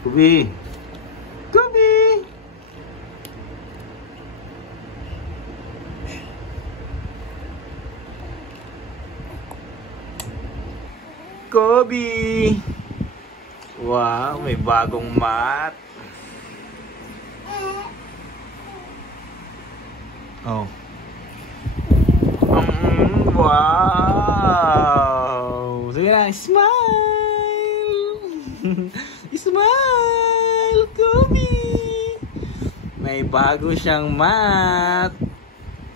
Kobe! Kobe! Kobe! Wow, may bagong mat. Oh. Wow! Sige na, smile! Smile, Kobe! May bago siyang mat.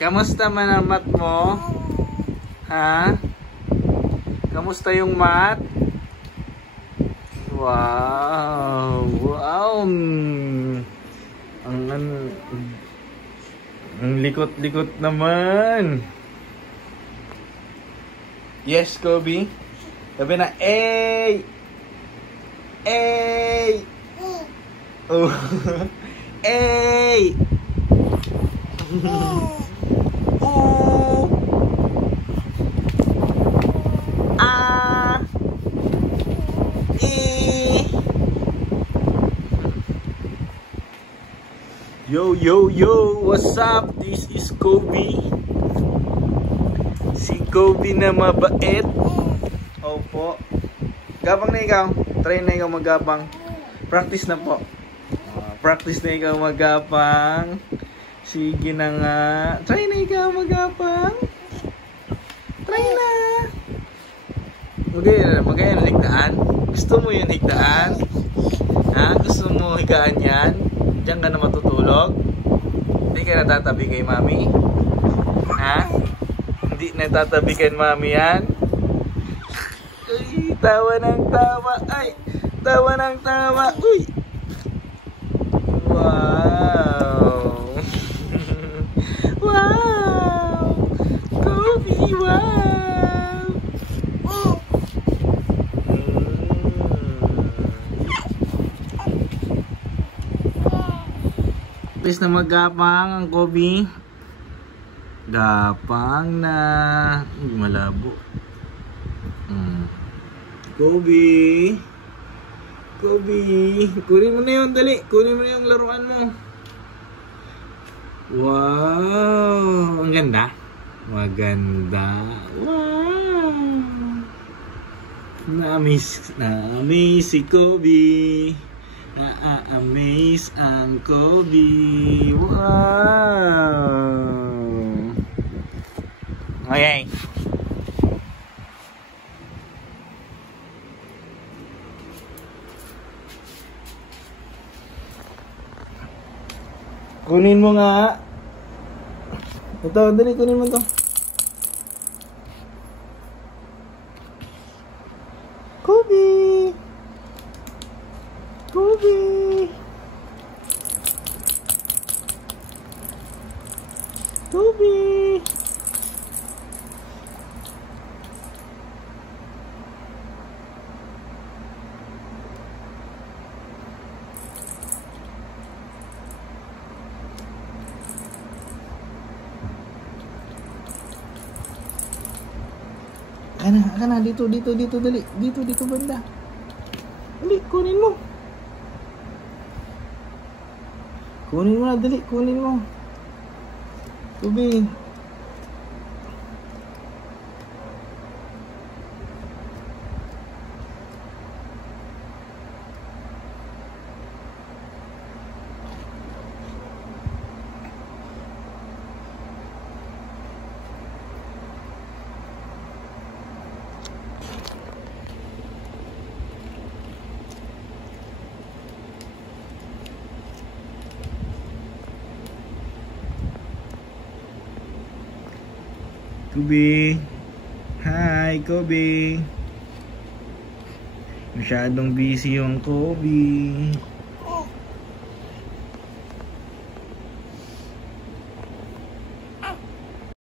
Kamusta man ang mat mo? Ha? Kamusta yung mat? Wow! Wow! Ang likot-likot naman. Yes, Kobe. Sabi na, "Ey! Ey! Oh. Ey! Oh! Ah! E! Yo, yo, yo! What's up? This is Kobe. Si Kobe na mabait. Opo. Gabang na ikaw. Try na ikaw magabang. Practice na po. Practice na ikaw magapang. Sige na nga. Try na ikaw magapang. Try na. Magaya na higdaan. Gusto mo yun higdaan? Ha? Gusto mo higaan yan? Diyan ka na matutulog? Hindi ka natatabi kay mami? Ha? Hindi natatabi kay mami yan? Ay, tawa ng tawa. Ay, tawa ng tawa. Uy! Wow! Wow! Kobe, wow! Please na magapang ang Kobe. Gapang na. Malabo. Kobe. Kobe. Kunin mo na yun, dali. Kunin mo na yung laruan mo. Wow. Ang ganda. Maganda. Wow. Na-amaze si Kobe. Na-amaze ang Kobe. Wow. Okay. Kunin mo nga. Ito, dali, kunin mo ito. Kobe! Kobe! Kobe! Kana, dito, dali. Dito, banda. Dali, kunin mo. Kunin mo na, dali, kunin mo. Kobe. Kobe. Hi, Kobe. Masyadong busy yung Kobe.